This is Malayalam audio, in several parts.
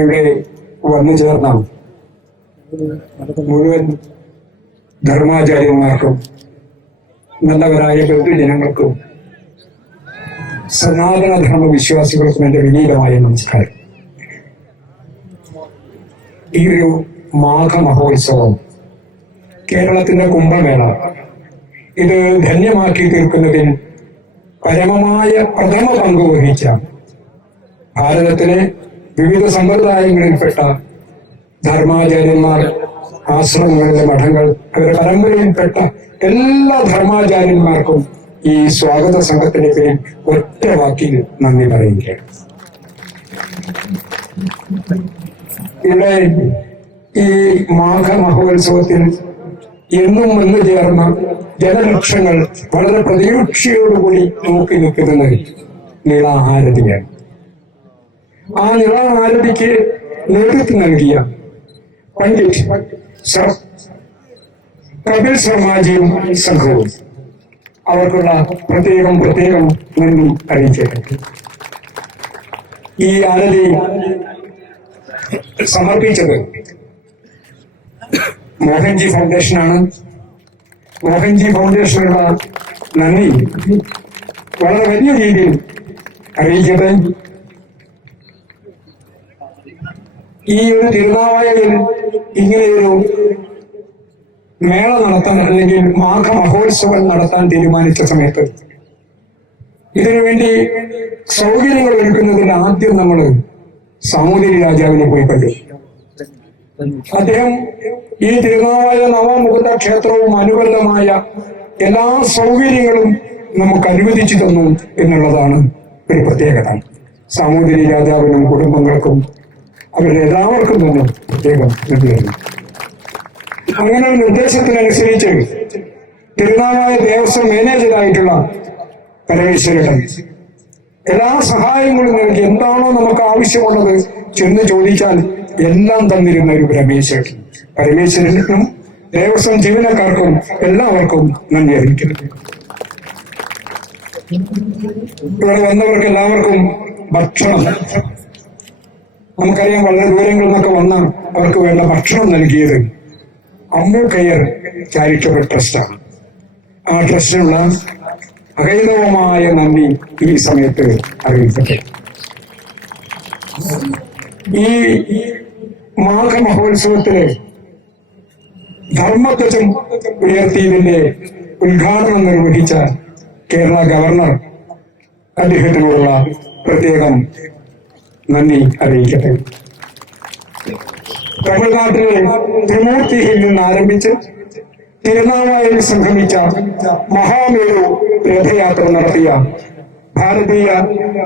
ഇവിടെ വന്നു ചേർന്ന മുഴുവൻ ധർമാചാര്യന്മാർക്കും നല്ലവരായ ബന്ധുജനങ്ങൾക്കും സനാതനധർമ്മ വിശ്വാസികൾക്കും എന്റെ വിനീതമായ നമസ്കാരം. ഈ ഒരു മാഘമഹോത്സവം കേരളത്തിന്റെ കുംഭമേള ഇത് ധന്യമാക്കി തീർക്കുന്നതിൽ പരമമായ പ്രഥമ പങ്ക് വഹിച്ച ഭാരതത്തിലെ വിവിധ സമ്പ്രദായങ്ങളിൽപ്പെട്ട ധർമാചാര്യന്മാർ, ആശ്രമങ്ങളിലെ മഠങ്ങൾ, അവരുടെ പരമ്പരയിൽപ്പെട്ട എല്ലാ ധർമാചാര്യന്മാർക്കും ഈ സ്വാഗത സംഘത്തിന്റെ പേരിൽ ഒറ്റ വാക്കിൽ നന്ദി പറയുകയാണ്. ഇവിടെ ഈ മാഘമഹോത്സവത്തിൽ എന്നും വന്നു ചേർന്ന ജനലക്ഷങ്ങൾ വളരെ പ്രതീക്ഷയോടുകൂടി നോക്കി നിൽക്കുന്നത് നിളാഹാരതിയാണ്. ആ നിളാഹാരതിക്ക് നേതൃത്വം നൽകിയ പണ്ഡിറ്റ് കപിൽ ശർമാജിയും സംഘവും അവർക്കുള്ള പ്രത്യേകം നന്ദി അറിയിച്ചിട്ടുണ്ട്. ഈ ആരതി സമർപ്പിച്ചത് മോഹൻജി ഫൗണ്ടേഷനാണ്. മോഹൻജി ഫൗണ്ടേഷനുള്ള നന്ദി വളരെ വലിയ രീതിയിൽ അറിയിക്കട്ടെ. ഈ ഒരു തിരുനാവായയിൽ ഇങ്ങനെയൊരു മേള നടത്താൻ അല്ലെങ്കിൽ മാഘമഹോത്സവം നടത്താൻ തീരുമാനിച്ച സമയത്ത് ഇതിനുവേണ്ടി സൗകര്യങ്ങൾ ഒരുക്കുന്നതിൽ ആദ്യം നമ്മൾ സാമൂതിരി രാജാവിനെ പോയി കണ്ടു. അദ്ദേഹം ഈ തിരുനാവായ നവമുകുന്ദ ക്ഷേത്രവും അനുബന്ധമായ എല്ലാ സൗകര്യങ്ങളും നമുക്ക് അനുവദിച്ചു തന്നു എന്നുള്ളതാണ് ഒരു പ്രത്യേകത. സാമൂതിരി രാജാവിനും കുടുംബങ്ങൾക്കും അവരുടെ എല്ലാവർക്കും തന്നെ പ്രത്യേകം നന്ദിയുണ്ട്. അങ്ങനെ ഒരു നിർദ്ദേശത്തിനനുസരിച്ച് തിരുനാവായ ദേവസ്വം മാനേജറായിട്ടുള്ള പരമേശ്വരൻ എല്ലാ സഹായങ്ങളും നൽകി എന്താണോ നമുക്ക് ആവശ്യമുള്ളത് ചെന്ന് ചോദിച്ചാൽ എല്ലാം തന്നിരുന്ന ഒരു പരമേശ്വരനും ദേവസ്വം ജീവനക്കാർക്കും എല്ലാവർക്കും നന്ദി അറിയിക്കുന്നു. ഇവിടെ വന്നവർക്ക് എല്ലാവർക്കും ഭക്ഷണം, നമുക്കറിയാം വളരെ ദൂരങ്ങളിൽ നിന്നൊക്കെ വന്ന അവർക്ക് വേണ്ട ഭക്ഷണം നൽകിയത് അമ്മു കെയർ ചാരിറ്റബിൾ ട്രസ്റ്റാണ്. ആ ട്രസ്റ്റിനുള്ള അഹൈതവമായ നന്ദി ഈ സമയത്ത് അറിയിക്കട്ടെ. ഈ മാഘമഹോത്സവത്തില് ധർമ്മധ്വജം ഉയർത്തിയതിന്റെ ഉദ്ഘാടനം നിർവഹിച്ച കേരള ഗവർണർ അദ്ദേഹത്തിനോടുള്ള പ്രത്യേകം നന്ദി അറിയിക്കട്ടെ. തമിഴ്നാട്ടിലെ ത്രിമൂർത്തിയിൽ നിന്ന് ആരംഭിച്ച് തിരുനാവായയിൽ സംഗമിച്ച മഹാമേരു രഥയാത്ര നടത്തിയ ഭാരതീയ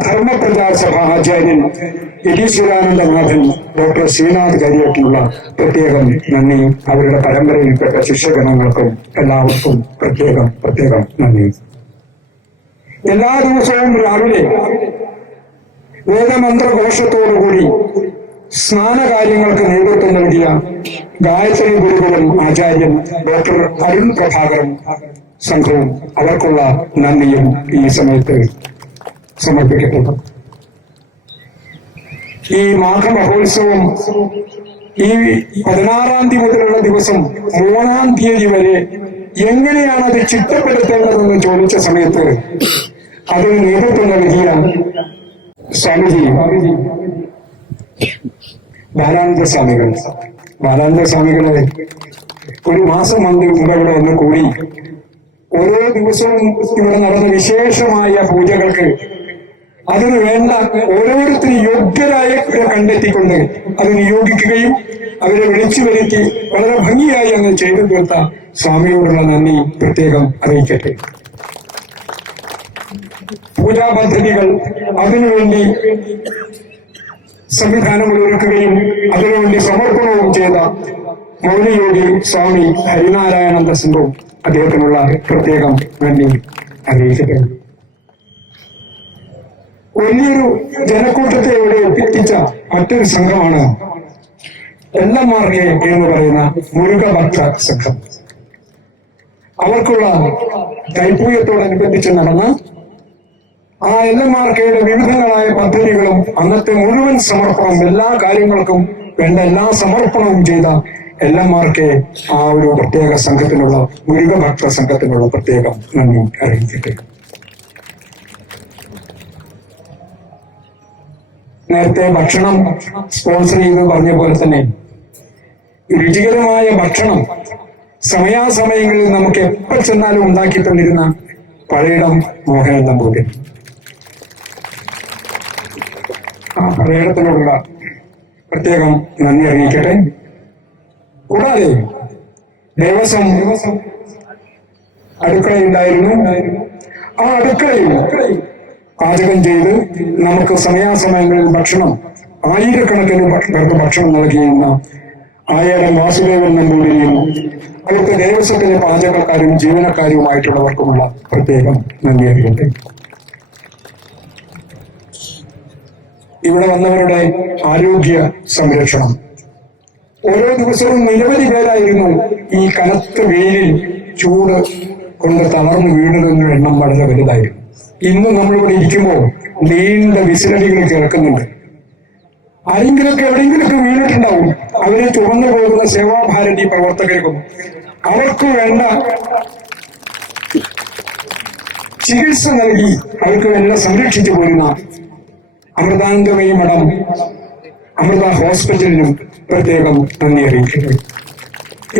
ധർമ്മപ്രചാര സഭ ആചാര്യൻ യതീശ്വരാനന്ദനാഥൻ ഡോക്ടർ ശ്രീനാഥ് കരിയട്ടിനുള്ള പ്രത്യേകം നന്ദി. അവരുടെ പരമ്പരയിൽപ്പെട്ട ശിഷ്യഗണങ്ങൾക്കും എല്ലാവർക്കും പ്രത്യേകം നന്ദി. എല്ലാ ദിവസവും രാവിലെ വേദമന്ത്രഘോഷത്തോടുകൂടി സ്നാനകാര്യങ്ങൾക്ക് നേതൃത്വം നൽകിയ ഗായത്രി ഗുരുകുലം ആചാര്യൻ ഡോക്ടർ അരുൺ പ്രഭാകരൻ സംഘവും അവർക്കുള്ള നന്ദിയും ഈ സമയത്ത് സമർപ്പിക്കപ്പെട്ടു. ഈ മാഘമഹോത്സവം ഈ 16-ാം തീയതി മുതലുള്ള ദിവസം 3-ാം തീയതി വരെ എങ്ങനെയാണ് അത് ചിട്ടപ്പെടുത്തേണ്ടതെന്ന് ചോദിച്ച സമയത്ത് അതിന് നേതൃത്വം നൽകിയ സ്വാമിജി ബാലാനന്ദ സ്വാമികളെ ഒരു മാസം മുമ്പ് ഇവിടെ വന്ന് കൂടി ഓരോ ദിവസവും ഇവിടെ നടന്ന വിശേഷമായ പൂജകൾക്ക് അതിന് വേണ്ട ഓരോരുത്തരും യോഗ്യരായവരെ കണ്ടെത്തിക്കൊണ്ട് അത് നിയോഗിക്കുകയും അവരെ വിളിച്ചു വരുത്തി വളരെ ഭംഗിയായി അങ്ങ് ചെയ്തു തീർത്ത സ്വാമിയോടുള്ള നന്ദി പ്രത്യേകം അറിയിക്കട്ടെ. പൂജാ പദ്ധതികൾ അതിനുവേണ്ടി സംവിധാനങ്ങൾ ഒരുക്കുകയും അതിനുവേണ്ടി സമർപ്പണവും ചെയ്ത മൗലിയോഗി സ്വാമി ഹരിനാരായണന്ദ സിംഗും അദ്ദേഹത്തിനുള്ള പ്രത്യേകം നന്ദി അറിയിക്കട്ടെ. വലിയൊരു ജനക്കൂട്ടത്തെ ഇവിടെ എത്തിച്ച മറ്റൊരു സംഘമാണ് എല്ലമാർഗെ എന്ന് പറയുന്ന മുരുകഭക്ത സംഘം. അവർക്കുള്ള തൈപ്പൂയത്തോടനുബന്ധിച്ച് നടന്ന ആ LMRKയുടെ വിവിധങ്ങളായ പദ്ധതികളും അന്നത്തെ മുഴുവൻ സമർപ്പണം, എല്ലാ കാര്യങ്ങൾക്കും വേണ്ട എല്ലാ സമർപ്പണവും ചെയ്ത LMRK ആ ഒരു പ്രത്യേക സംഘത്തിനുള്ള, മുരുകഭക്ത സംഘത്തിനുള്ള പ്രത്യേകം നന്ദി അറിയിക്കട്ടെ. നേരത്തെ ഭക്ഷണം സ്പോൺസർ ചെയ്ത് പറഞ്ഞ പോലെ തന്നെ രുചികരമായ ഭക്ഷണം സമയാസമയങ്ങളിൽ നമുക്ക് എപ്പോൾ ചെന്നാലും ഉണ്ടാക്കി തന്നിരുന്ന പഴയിടം മോഹനൻ നമ്പൂതിരി. ആ പഴയിടത്തിനോടുള്ള പ്രത്യേകം നന്ദി അറിയിക്കട്ടെ. കൂടാതെ ദേവസ്വം അടുക്കളയുണ്ടായിരുന്നു. ആ അടുക്കളയിൽ പാചകം ചെയ്ത് നമുക്ക് സമയാസമയങ്ങളിൽ ഭക്ഷണം, ആയിരക്കണക്കിന് പേർക്ക് ഭക്ഷണം നൽകിയിരുന്ന ആയിരം വാസുദേവൻ നമ്പൂതിരിയും അവർക്ക് ദേവസ്വത്തിലെ പാചകക്കാരും ജീവനക്കാരുമായിട്ടുള്ളവർക്കുമുള്ള പ്രത്യേകം നന്ദി അറിയട്ടെ. ഇവിടെ വന്നവരുടെ ആരോഗ്യ സംരക്ഷണം, ഓരോ ദിവസവും നിരവധി പേരായിരുന്നു ഈ കനത്ത വെയിലിൽ ചൂട് കൊണ്ട് തളർന്നു വീണതിന്റെ എണ്ണം വളരെ വലുതായിരുന്നു. ഇന്ന് നമ്മളിവിടെ ഇരിക്കുമ്പോൾ നീണ്ട വിസിലടികൾ കേൾക്കുന്നുണ്ട്. ആരെങ്കിലൊക്കെ എവിടെയെങ്കിലൊക്കെ വീണിട്ടുണ്ടാവും. അവരെ തുറന്നു പോകുന്ന സേവാഭാരതി പ്രവർത്തകർക്കും അവർക്ക് വേണ്ട ചികിത്സ നൽകി അവർക്ക് എല്ലാം സംരക്ഷിച്ചു പോരുന്ന അമൃതാനന്ദമയി മഠം, അമൃത ഹോസ്പിറ്റലിനും പ്രത്യേകം നന്ദി അറിയിക്കുന്നു.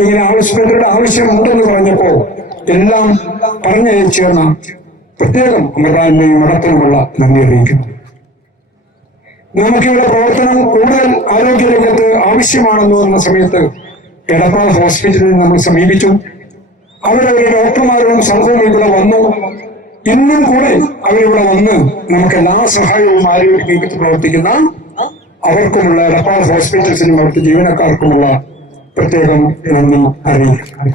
ഇങ്ങനെ ആവശ്യപ്പെട്ടവരുടെ ആവശ്യമുണ്ടെന്ന് പറഞ്ഞപ്പോ എല്ലാം പറഞ്ഞയച്ചേർന്ന പ്രത്യേകം അമൃതാനന്ദമയി മഠത്തിനുമുള്ള നന്ദി അറിയിക്കുന്നു. നമുക്കിവിടെ പ്രവർത്തനം കൂടുതൽ ആരോഗ്യരംഗത്ത് ആവശ്യമാണെന്ന് പറഞ്ഞ സമയത്ത് എടപ്പാൾ ഹോസ്പിറ്റലിൽ നമ്മൾ സമീപിച്ചു. അവിടെ ഒരു ഡോക്ടർമാരും സംഘവും ഇവിടെ വന്നു. ഇന്നും കൂടെ അവരിവിടെ വന്ന് നമുക്ക് എല്ലാ സഹായവും ആരോഗ്യരംഗത്ത് പ്രവർത്തിക്കുന്ന അവർക്കുമുള്ള എടപ്പാൾ ഹോസ്പിറ്റൽസിനും അവർക്ക് ജീവനക്കാർക്കുമുള്ള പ്രത്യേകം നന്ദി അറിയിക്കുന്നു.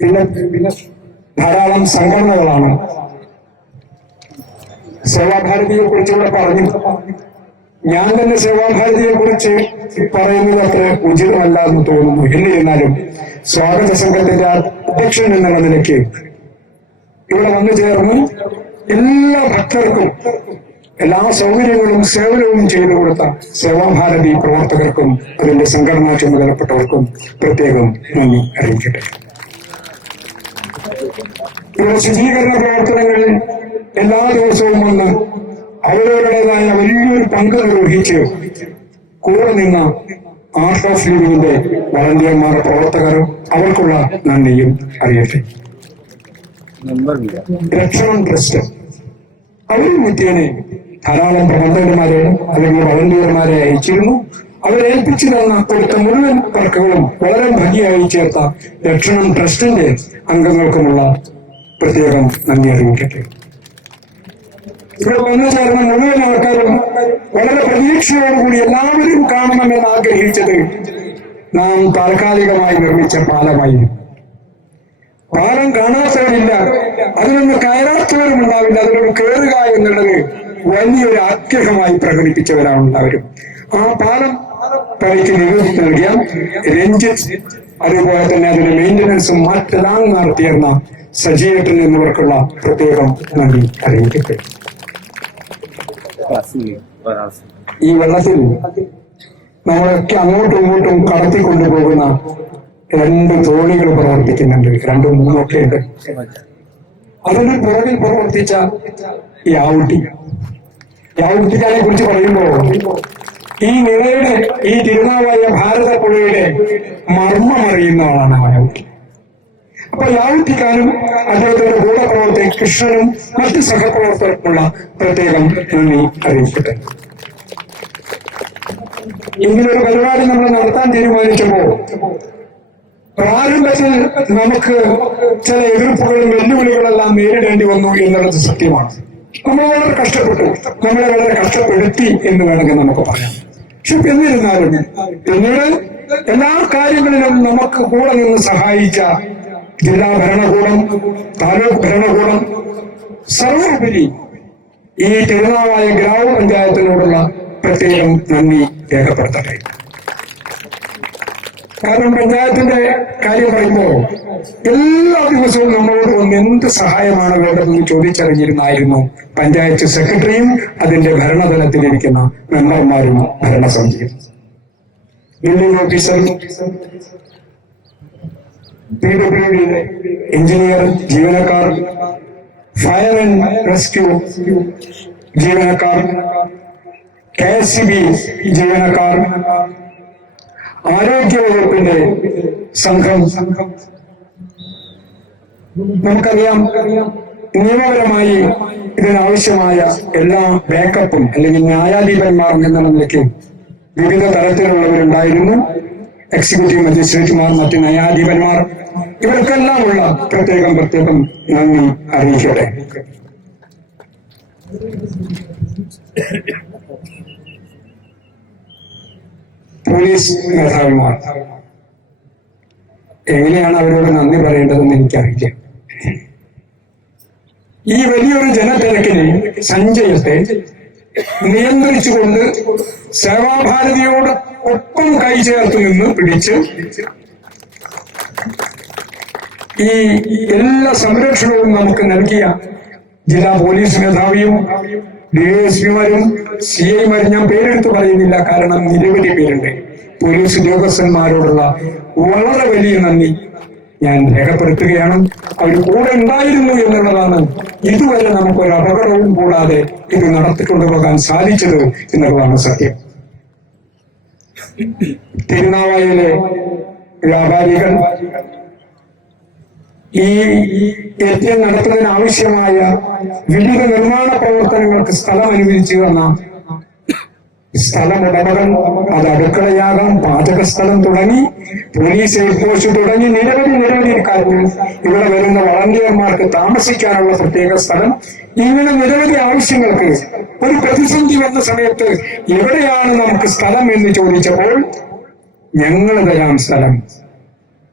പിന്നെ ധാരാളം സംഘടനകളാണ് സേവാഭാരതിയെ കുറിച്ചുള്ള പറഞ്ഞു. ഞാൻ തന്നെ സേവാഭാരതിയെ കുറിച്ച് പറയുന്നത് അത്ര ഉചിതമല്ല എന്ന് തോന്നുന്നു. എന്നിരുന്നാലും സ്വാഗത സംഘത്തിന്റെ അധ്യക്ഷൻ എന്നുള്ള നിലയ്ക്ക് ഇവിടെ വന്നു ചേർന്ന് എല്ലാ ഭക്തർക്കും എല്ലാ സൗകര്യങ്ങളും സേവനവും ചെയ്തു കൊടുത്ത സേവാഭാരതി പ്രവർത്തകർക്കും അതിന്റെ സംഘടനാ ചുമതലപ്പെട്ടവർക്കും പ്രത്യേകം നന്ദി അറിയിക്കട്ടെ. ഇവിടെ ശുചീകരണ പ്രവർത്തനങ്ങളിൽ എല്ലാ ദിവസവും വന്ന് അവരവരുടേതായ വലിയൊരു പങ്ക് നിർവഹിച്ച് കൂടെ നിന്ന ആർട്ട് ഓഫ് ലിവിംഗിന്റെ വളണ്ടിയർമാർ പ്രവർത്തകരും അവർക്കുള്ള നന്ദിയും അറിയട്ടെ. രക്ഷണം ട്രസ്റ്റ് അവരും നിത്യേനെ ധാരാളം പ്രബന്ധകന്മാരെ അല്ലെങ്കിൽ വളണ്ടിയർമാരെ അയച്ചിരുന്നു. അവരേൽപ്പിച്ചു തന്ന കൊടുത്ത മുഴുവൻ വർക്കുകളും വളരെ ഭംഗിയായി ചേർത്ത രക്ഷണം ട്രസ്റ്റിന്റെ അംഗങ്ങൾക്കുമുള്ള പ്രത്യേകം നന്ദി അറിയിക്കട്ടെ. ഇവിടെ വന്നു ചേർന്ന മുഴുവൻ ആൾക്കാരും വളരെ പ്രതീക്ഷയോടുകൂടി എല്ലാവരും കാണണമെന്ന് ആഗ്രഹിച്ചത് നാം താൽക്കാലികമായി നിർമ്മിച്ച പാലമായിരുന്നു. പാലം കാണാത്തവരില്ല, അതിനൊന്ന് കയറാത്തവരും ഉണ്ടാവില്ല. അതിനോട് കയറുക എന്നുള്ളത് വലിയൊരു ആഗ്രഹമായി പ്രകടിപ്പിച്ചവരാണ് എല്ലാവരും. ആ പാലം പണിക്ക് നേതൃത്വം നൽകിയ രഞ്ജിത്ത്, അതുപോലെ തന്നെ അതിന്റെ മെയിന്റനൻസും മറ്റെല്ലാം നടത്തിയിരുന്ന സജീവേട്ടൻ എന്നിവർക്കുള്ള പ്രത്യേകം നന്ദി അറിയിക്കട്ടെ. ഈ വെള്ളത്തിൽ നമ്മളൊക്കെ അങ്ങോട്ടും ഇങ്ങോട്ടും കടത്തിക്കൊണ്ടുപോകുന്ന 2 തോണികൾ പ്രവർത്തിക്കുന്നുണ്ട്. 2, 3 ഒക്കെ ഉണ്ട്. അതിന് പുറകിൽ പ്രവർത്തിച്ച യാവുട്ടിക്കാനെ കുറിച്ച് പറയുമ്പോൾ ഈ നിളയുടെ, ഈ തിരുനാവായ ഭാരതപ്പുഴയുടെ മർമ്മം അറിയുന്ന ആളാണ് യാവുട്ടി. അപ്പൊ യാവുട്ടിക്കാനും അദ്ദേഹത്തിന്റെ കൂടെ പ്രവർത്തകൻ കൃഷ്ണനും മറ്റ് സഹപ്രവർത്തകർക്കുള്ള പ്രത്യേകം നന്ദി അറിയിക്കട്ടെ. ഇങ്ങനൊരു പരിപാടി നമ്മൾ നടത്താൻ തീരുമാനിച്ചപ്പോ പ്രാരംഭത്തിൽ നമുക്ക് ചില എതിർപ്പുകളും വെല്ലുവിളികളെല്ലാം നേരിടേണ്ടി വന്നു എന്നുള്ളത് സത്യമാണ്. നമ്മൾ വളരെ കഷ്ടപ്പെട്ടു, നമ്മളെ വളരെ കഷ്ടപ്പെടുത്തി എന്ന് വേണമെങ്കിൽ നമുക്ക് പറയാം. പക്ഷെ എന്നിരുന്നാലും പിന്നീട് എല്ലാ കാര്യങ്ങളിലും നമുക്ക് കൂടെ നിന്ന് സഹായിച്ച ജില്ലാ ഭരണകൂടം, താലൂക്ക് ഭരണകൂടം, സർവോപരി ഈ തിരുനാവായ ഗ്രാമപഞ്ചായത്തിനോടുള്ള പ്രത്യേകം നന്ദി രേഖപ്പെടുത്തട്ടെ. കാരണം പഞ്ചായത്തിന്റെ കാര്യം പറയുമ്പോൾ എല്ലാ ദിവസവും നമ്മളോട് വന്ന് എന്ത് സഹായമാണ് വേണ്ടതെന്ന് ചോദിച്ചറിഞ്ഞിരുന്നായിരുന്നു പഞ്ചായത്ത് സെക്രട്ടറിയും അതിന്റെ ഭരണതലത്തിലിരിക്കുന്ന മെമ്പർമാരും ഭരണസമിതിയും. ബിൽഡിംഗ് ഓഫീസർ, PWD എഞ്ചിനീയർ ജീവനക്കാർ, ഫയർ ആൻഡ് റെസ്ക്യൂ ജീവനക്കാർ, KSCB ജീവനക്കാർ, ആരോഗ്യ വകുപ്പിന്റെ സംഘം. നമുക്കറിയാം, നിയമപരമായി ഇതിനാവശ്യമായ എല്ലാ ബാക്കപ്പും അല്ലെങ്കിൽ ന്യായാധിപന്മാർ എന്ന നിലയ്ക്ക് വിവിധ തരത്തിലുള്ളവരുണ്ടായിരുന്നു. എക്സിക്യൂട്ടീവ് മജിസ്ട്രേറ്റുമാർ, മറ്റ് ന്യായാധിപന്മാർ, ഇവർക്കെല്ലാമുള്ള പ്രത്യേകം നന്ദി അറിയിക്കട്ടെ. പോലീസ് മേധാവിമാർ, എങ്ങനെയാണ് അവരോട് നന്ദി പറയേണ്ടതെന്ന് എനിക്കറിയില്ല. ഈ വലിയൊരു ജനത്തിരക്കിനെ, സഞ്ചയത്തെ നിയന്ത്രിച്ചുകൊണ്ട് സേവാഭാരതിയോട് ഒപ്പം കൈ ചേർത്ത് നിന്ന് പിടിച്ച് ഈ എല്ലാ സംരക്ഷണവും നമുക്ക് നൽകിയ ജില്ലാ പോലീസ് മേധാവിയും DSPമാരും CIമാരും, ഞാൻ പേരെടുത്ത് പറയുന്നില്ല, കാരണം നിരവധി പേരുണ്ട്, പോലീസ് ഉദ്യോഗസ്ഥന്മാരോടുള്ള വളരെ വലിയ നന്ദി ഞാൻ രേഖപ്പെടുത്തുകയാണ്. അവർ കൂടെ ഉണ്ടായിരുന്നു എന്നുള്ളതാണ് ഇതുവരെ നമുക്കൊരു അപകടവും കൂടാതെ ഇത് നടത്തിക്കൊണ്ടുപോകാൻ സാധിച്ചത് എന്നുള്ളതാണ് സത്യം. തിരുനാവായയിലെ വ്യാപാരികൾ ഈ യജ്ഞം നടത്തുന്നതിന് ആവശ്യമായ വിവിധ നിർമ്മാണ പ്രവർത്തനങ്ങൾക്ക് സ്ഥലം അനുവദിച്ചു തന്ന സ്ഥലമുടമകൾ, അത് അടുക്കളയാകാം, പാചക സ്ഥലം തുടങ്ങി പോലീസ് എയർപോസ്റ്റ് തുടങ്ങി നിരവധി കാര്യങ്ങൾ, ഇവിടെ വരുന്ന വളണ്ടിയർമാർക്ക് താമസിക്കാനുള്ള പ്രത്യേക സ്ഥലം, ഇങ്ങനെ നിരവധി ആവശ്യങ്ങൾക്ക് ഒരു പ്രതിസന്ധി വന്ന സമയത്ത് എവിടെയാണ് നമുക്ക് സ്ഥലം എന്ന് ചോദിച്ചപ്പോൾ ഞങ്ങൾ തരാം സ്ഥലം,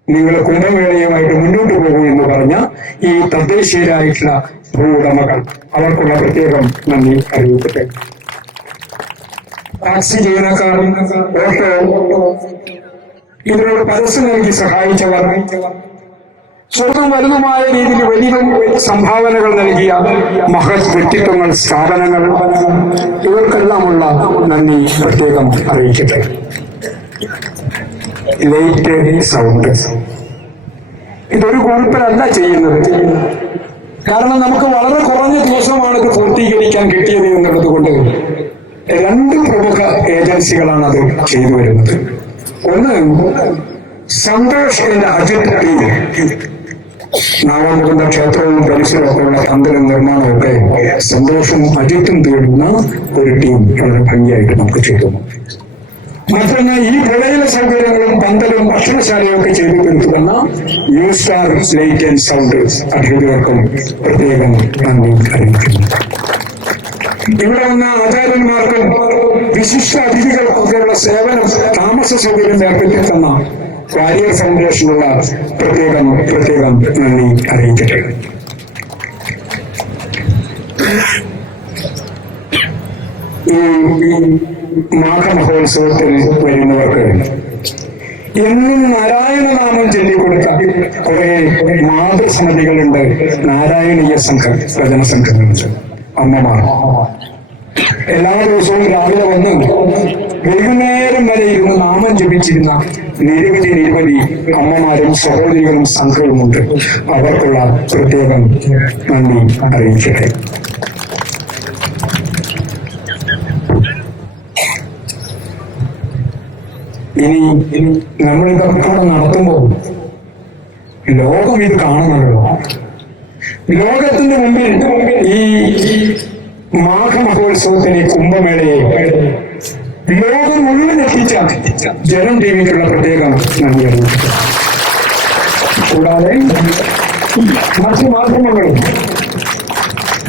നിങ്ങൾ കുംഭമേളയുമായിട്ട് മുന്നോട്ട് പോകും എന്ന് പറഞ്ഞ ഈ തദ്ദേശീയരായിട്ടുള്ള ഭൂവുടമകൾ, അവർക്കുള്ള പ്രത്യേകം നന്ദി അറിയിക്കട്ടെ. ടാക്സി ജീവനക്കാർ, ഓട്ടോ, ഇതിനോട് പരസ്യം നൽകി സഹായിച്ചവർ, സ്വന്തം വലുതുമായ രീതിയിൽ വലിയ സംഭാവനകൾ നൽകിയ മഹത് വ്യക്തിത്വങ്ങൾ, സ്ഥാപനങ്ങൾ, ഇവർക്കെല്ലാമുള്ള നന്ദി പ്രത്യേകം അറിയിക്കട്ടെ. ലൈറ്റ് സൗണ്ട് ഇതൊരു കുറിപ്പിലല്ല ചെയ്യുന്നത്, കാരണം നമുക്ക് വളരെ കുറഞ്ഞ ദിവസമാണ് ഇത് പൂർത്തീകരിക്കാൻ കിട്ടിയത് എന്നുള്ളത് കൊണ്ട് രണ്ട് പ്രമുഖ ഏജൻസികളാണ് അത് ചെയ്തു വരുന്നത്. ഒന്ന് സന്തോഷ് എന്ന അജിത് ടീം, നാവാമുകുന്ദ ക്ഷേത്രവും പരിസരമൊക്കെയുള്ള പന്തലും നിർമ്മാണമൊക്കെ സന്തോഷും അജിത്തും തേടുന്ന ഒരു ടീം വളരെ ഭംഗിയായിട്ട് നമുക്ക് ചെയ്തു. മറ്റൊന്ന് ഈ പുഴയിലെ സൗകര്യങ്ങളും പന്തലും ഭക്ഷണശാലയും ഒക്കെ ചെയ്തു തീർത്തുവന്ന new star light and sound അധികൃതർക്കും പ്രത്യേകം നന്ദി അറിയിക്കുന്നു. ഇവിടെ വന്ന ആചാര്യന്മാർക്കും വിശിഷ്ട അതിഥികൾക്കൊക്കെയുള്ള സേവനം, താമസ സൗകര്യം ഏർപ്പെടുത്തി തന്ന വാരിയർ ഫൗണ്ടേഷനുള്ള പ്രത്യേകം നന്ദി അറിയിക്കട്ടെ. ഈ മാഘമഹോത്സവത്തിൽ വരുന്നവർക്ക് എന്നും നാരായണനാമം ചൊല്ലിക്കൊടുത്ത കുറെ മാതൃസമിതികളുണ്ട്, നാരായണീയ സംഘം, ഭജന സംഘങ്ങളുണ്ട്, അമ്മമാർ. എല്ലാ ദിവസവും രാവിലെ വന്ന് വൈകുന്നേരം വരെ ഇരുന്ന് നാമം ജപിച്ചിരുന്ന നിരവധി അമ്മമാരും സഹോദരികളും സംഘവുമുണ്ട്. അവർക്കുള്ള പ്രത്യേകം നന്ദി അറിയിക്കട്ടെ. ഇനി നമ്മളിതൊക്കെ നടത്തുമ്പോൾ ലോകം ഇത് കാണുന്നുണ്ടല്ലോ. ലോകത്തിന്റെ മുമ്പിൽ ഈ മാഘമഹോത്സവത്തിനെ, കുംഭമേളയെ ലോകം മുഴുവൻ എത്തിച്ച ജനം ടിവിക്കുള്ള പ്രത്യേകം നന്ദി അറിയിച്ചു. കൂടാതെ മറ്റു മാധ്യമങ്ങളും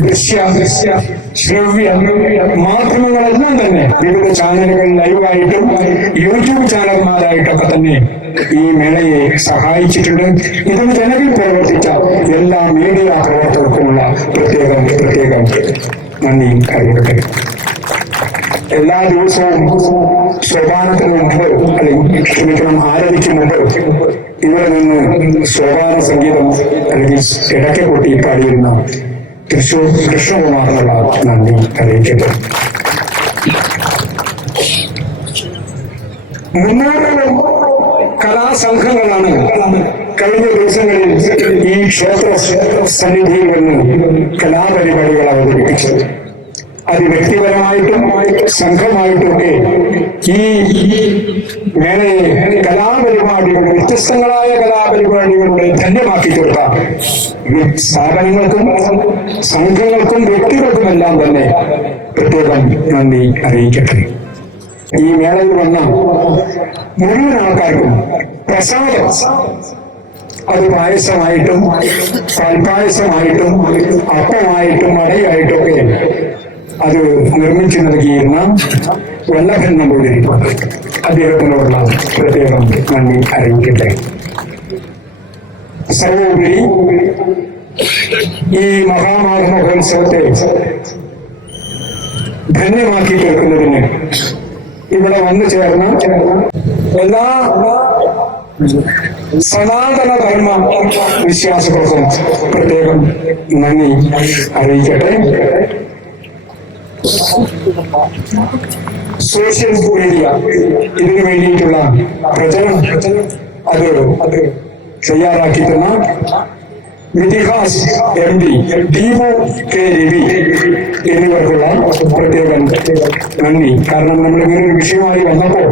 ദൃശ്യ ശ്രവ്യ മാധ്യമങ്ങളെല്ലാം തന്നെ വിവിധ ചാനലുകൾ ലൈവായിട്ടും യൂട്യൂബ് ചാനൽമാരായിട്ടൊക്കെ തന്നെ ഈ മേളയെ സഹായിച്ചിട്ടുണ്ട്. ഇതിന് ജനവിൽ പ്രവർത്തിച്ച എല്ലാ മീഡിയ പ്രവർത്തകർക്കുമുള്ള പ്രത്യേകം നന്ദി അറിയിക്കട്ടെ. എല്ലാ ദിവസവും സോപാനത്തിന് മുമ്പ് അല്ലെങ്കിൽ ക്ഷമിക്കണം ആരതിക്ക് മുമ്പ് ഇവിടെ നിന്ന് സോപാന സംഗീതം അല്ലെങ്കിൽ ഇടയ്ക്ക് കൊട്ടി പാടിയിരുന്ന തൃശൂർ കൃഷ്ണകുമാറിനുള്ള നന്ദി അറിയിക്കട്ടെ. 300 കലാസംഘങ്ങളാണ് കഴിഞ്ഞ ദിവസങ്ങളിൽ ഈ ക്ഷേത്ര സന്നിധിയിൽ നിന്ന് കലാപരിപാടികൾ അവതരിപ്പിച്ചത്. അത് വ്യക്തിപരമായിട്ടും സംഘമായിട്ടുമൊക്കെ ഈ മേളയെ കലാപരിപാടികൾ വ്യത്യസ്തങ്ങളായ കലാപരിപാടികളുടെ ധന്യമാക്കി തീർത്ത സ്ഥാപനങ്ങൾക്കും സംഘങ്ങൾക്കും വ്യക്തികൾക്കുമെല്ലാം തന്നെ പ്രത്യേകം നന്ദി അറിയിക്കട്ടെ. ഈ മേളയിൽ വന്ന മുഴുവൻ ആൾക്കാർക്കും പ്രസാദം, അത് പായസമായിട്ടും പാൽപായസമായിട്ടും അപ്പമായിട്ടും അടയായിട്ടൊക്കെ അത് നിർമ്മിച്ചു നൽകിയിരുന്ന വല്ലഭൻ നമ്പൂതിരി അദ്ദേഹത്തിനോടുള്ള പ്രത്യേകം നന്ദി അറിയിക്കട്ടെ. സർവോപരി ഈ മഹാമാഘ മഹോത്സവത്തെ ധന്യമാക്കി തീർക്കുന്നതിന് ഇവിടെ വന്നു ചേർന്ന എല്ലാ സനാതന ധർമ്മ വിശ്വാസികൾക്കും പ്രത്യേകം നന്ദി അറിയിക്കട്ടെ. സോഷ്യൽ മീഡിയ ഇതിനു വേണ്ടിയിട്ടുള്ള പ്രചരണം അത് തയ്യാറാക്കി തന്ന ഇതിഹാസ് MD ദീപു K രവി എന്നിവർക്കുള്ള പ്രത്യേകം നന്ദി. കാരണം നമ്മൾ ഇങ്ങനൊരു വിഷയമായി വന്നപ്പോൾ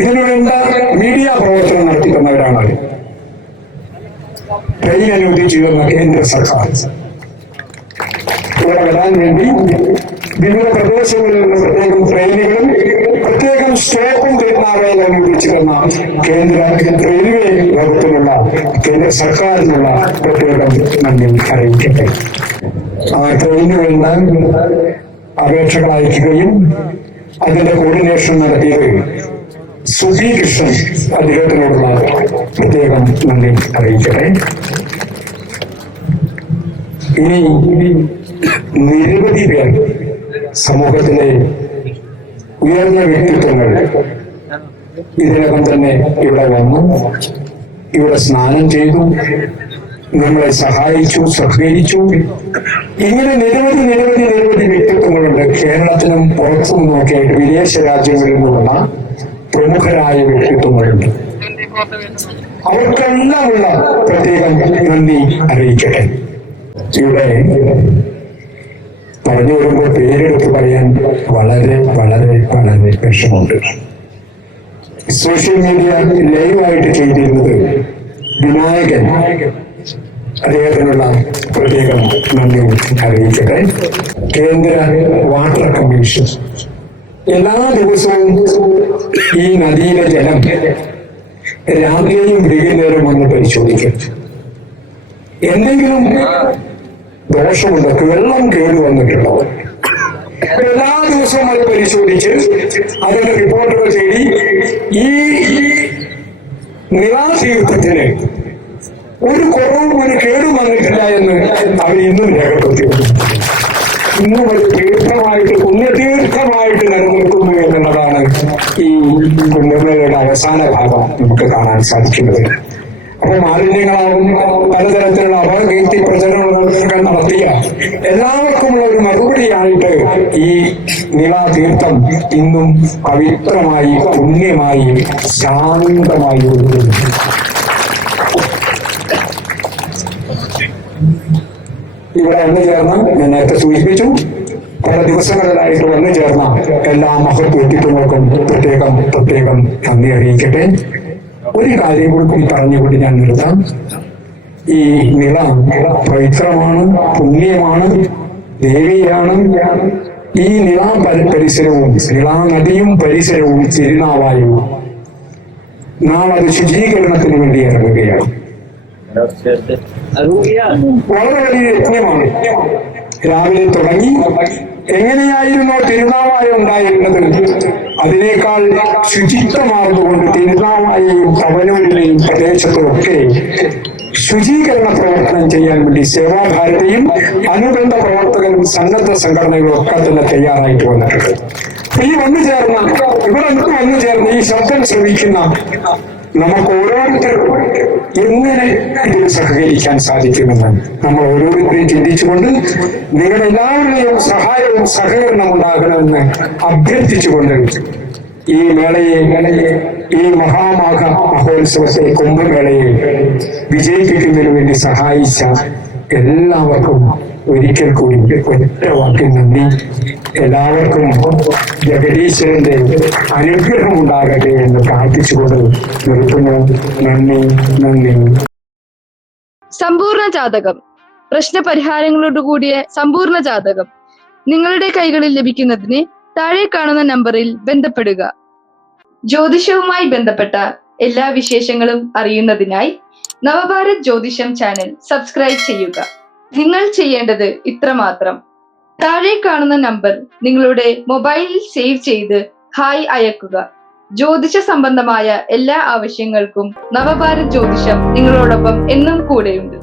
ഇതിനുവേണ്ട മീഡിയ പ്രവർത്തനം നടത്തി തന്നവരാണ്. ട്രെയിൻ അനുവദിച്ചു തന്ന കേന്ദ്ര സർക്കാർ ഇവിടെ വരാൻ വേണ്ടി വിവിധ പ്രദേശങ്ങളിൽ നിന്ന് പ്രത്യേകം ട്രെയിനുകളും പ്രത്യേകം സ്റ്റോപ്പും തിരുനാവായിൽ അനുവദിച്ചു തന്ന കേന്ദ്ര റെയിൽവേ വകുപ്പിനുള്ള കേന്ദ്ര സർക്കാരിനുള്ള പ്രത്യേകം നന്ദി അറിയിക്കട്ടെ. ആ ട്രെയിന് വേണ്ട അപേക്ഷകൾ അയക്കുകയും അതിന്റെ കോർഡിനേഷൻ നടത്തിയത് സുധി കൃഷ്ണൻ അദ്ദേഹത്തിനോടുള്ള പ്രത്യേകം നന്ദി അറിയിക്കട്ടെ. ഇനി നിരവധി പേർ സമൂഹത്തിലെ ഉയർന്ന വ്യക്തിത്വങ്ങൾ ഇതിനകം തന്നെ ഇവിടെ വന്നു, ഇവിടെ സ്നാനം ചെയ്തു, നമ്മളെ സഹായിച്ചു, സഹകരിച്ചു. ഇങ്ങനെ നിരവധി വ്യക്തിത്വങ്ങളുണ്ട്. കേരളത്തിനും പുറത്തു നിന്നൊക്കെ ആയിട്ട് വിദേശ രാജ്യങ്ങളിൽ നിന്നുള്ള പ്രമുഖരായ വ്യക്തിത്വങ്ങളുണ്ട്. അവർക്കെല്ലാമുള്ള പ്രത്യേകം നന്ദി അറിയിക്കട്ടെ. ഇവിടെ പറഞ്ഞു വരുമ്പോൾ പേരെടുത്ത് പറയാൻ വളരെ വിഷമമുണ്ട്. സോഷ്യൽ മീഡിയ ലൈവായിട്ട് ചെയ്തിരുന്നത് വിനായകൻ, അദ്ദേഹത്തിനുള്ള പ്രത്യേകം നന്ദി അറിയിക്കട്ടെ. കേന്ദ്ര വാട്ടർ കമ്മീഷൻ എല്ലാ ദിവസവും ഈ നദിയിലെ ജലം രാത്രിയും വൈകുന്നേരം വന്ന് പരിശോധിക്കും. എന്തെങ്കിലും ദോഷമുണ്ടോ, വെള്ളം കേട് വന്നിട്ടുണ്ടോ, എല്ലാ ദിവസവും അത് പരിശോധിച്ച് അതിന്റെ റിപ്പോർട്ടുകൾ തേടി ഈ നിലാതീർത്ഥത്തിന് ഒരു കുറവും ഒരു കേടും വന്നിട്ടില്ല എന്ന് അവർ ഇന്നും രേഖപ്പെടുത്തി. ഇന്നും ഒരു തീർത്ഥമായിട്ട് പുണ്യതീർത്ഥമായിട്ട് നിലനിൽക്കുന്നു എന്നുള്ളതാണ് ഈ പുണ്യമേളയുടെ അവസാന ഭാഗം നമുക്ക് കാണാൻ സാധിക്കുന്നത്. അപ്പൊ മാലിന്യങ്ങളാവും പലതരത്തിലുള്ള അപകീർത്തി പ്രചരണങ്ങൾ നടത്തിയ എല്ലാവർക്കുമുള്ള ഒരു മറുപടിയായിട്ട് ഈ നിലാതീർത്ഥം ഇന്നും പവിത്രമായി പുണ്യമായി ശാന്തമായി ഒഴുകുന്നു. ഇവിടെ വന്നു ചേർന്ന് ഞാൻ നേരത്തെ സൂചിപ്പിച്ചു, പല ദിവസങ്ങളിലായിട്ട് വന്നു ചേർന്ന എല്ലാ മഹത് വ്യക്തിത്വങ്ങൾക്കും പ്രത്യേകം നന്ദി അറിയിക്കട്ടെ. ഒരു കാര്യം കൂടി പറഞ്ഞുകൊണ്ട് ഞാൻ നിർത്താം. ഈ നില പവിത്രമാണ്, പുണ്യമാണ്, ദേവിയാണ്. ഈ നിലാ പരിസരവും നിലാ നദിയും പരിസരവും തിരുനാവായും നാളെ അത് ശുചീകരണത്തിന് വേണ്ടി ഇറങ്ങുകയാണ്. വളരെ വലിയ യജ്ഞമാണ്. രാവിലെ തുടങ്ങി എങ്ങനെയായിരുന്നോ തിരുനാവായ ഉണ്ടായിരുന്നത് അതിനേക്കാൾ ശുചിത്വമാർന്നുകൊണ്ട് തിരുനാവായെയും തവനൂരിലെയും പ്രദേശത്തുമൊക്കെ ശുചീകരണ പ്രവർത്തനം ചെയ്യാൻ വേണ്ടി സേവാഭാരതിയും അനുബന്ധ പ്രവർത്തകരും സന്നദ്ധ സംഘടനകളും ഒക്കെ തന്നെ തയ്യാറായിട്ട് വന്നിട്ടുണ്ട്. ഈ വന്നു ചേർന്ന ഇവിടെ വന്നു ചേർന്ന് ഈ ശബ്ദം ശ്രമിക്കുന്ന നമുക്ക് ഓരോരുത്തർക്കും എങ്ങനെ ഇതിൽ സഹകരിക്കാൻ സാധിക്കുമെന്ന് നമ്മൾ ഓരോരുത്തരെയും ചിന്തിച്ചുകൊണ്ട് നിങ്ങളുടെ എല്ലാവരുടെയും സഹായവും സഹകരണം ഉണ്ടാകണമെന്ന് അഭ്യർത്ഥിച്ചുകൊണ്ട് ഈ മേളയെ ഈ മഹോത്സവത്തെ കുംഭമേളയെ വിജയിപ്പിക്കുന്നതിന് വേണ്ടി സഹായിച്ച എല്ലാവർക്കും ഒരിക്കൽ കൂടി ഒറ്റ വാക്കിൽ നന്ദി. എല്ലാവർക്കും ജഗദീശ്വരന്റെ അനുഗ്രഹം ഉണ്ടാകട്ടെ എന്ന് പ്രാർത്ഥിച്ചുകൊണ്ട് നിർത്തുന്നു. നന്ദി നന്ദി. സമ്പൂർണ്ണ ജാതകം, പ്രശ്നപരിഹാരങ്ങളോട് കൂടിയ സമ്പൂർണ്ണ ജാതകം നിങ്ങളുടെ കൈകളിൽ ലഭിക്കുന്നതിന് താഴെ കാണുന്ന നമ്പറിൽ ബന്ധപ്പെടുക. ജ്യോതിഷവുമായി ബന്ധപ്പെട്ട എല്ലാ വിശേഷങ്ങളും അറിയുന്നതിനായി നവഭാരത് ജ്യോതിഷം ചാനൽ സബ്സ്ക്രൈബ് ചെയ്യുക. നിങ്ങൾ ചെയ്യേണ്ടത് ഇത്രമാത്രം: താഴെ കാണുന്ന നമ്പർ നിങ്ങളുടെ മൊബൈലിൽ സേവ് ചെയ്ത് ഹായ് അയക്കുക. ജ്യോതിഷ സംബന്ധമായ എല്ലാ ആവശ്യങ്ങൾക്കും നവഭാരത് ജ്യോതിഷം നിങ്ങളോടൊപ്പം എന്നും കൂടെയുണ്ട്.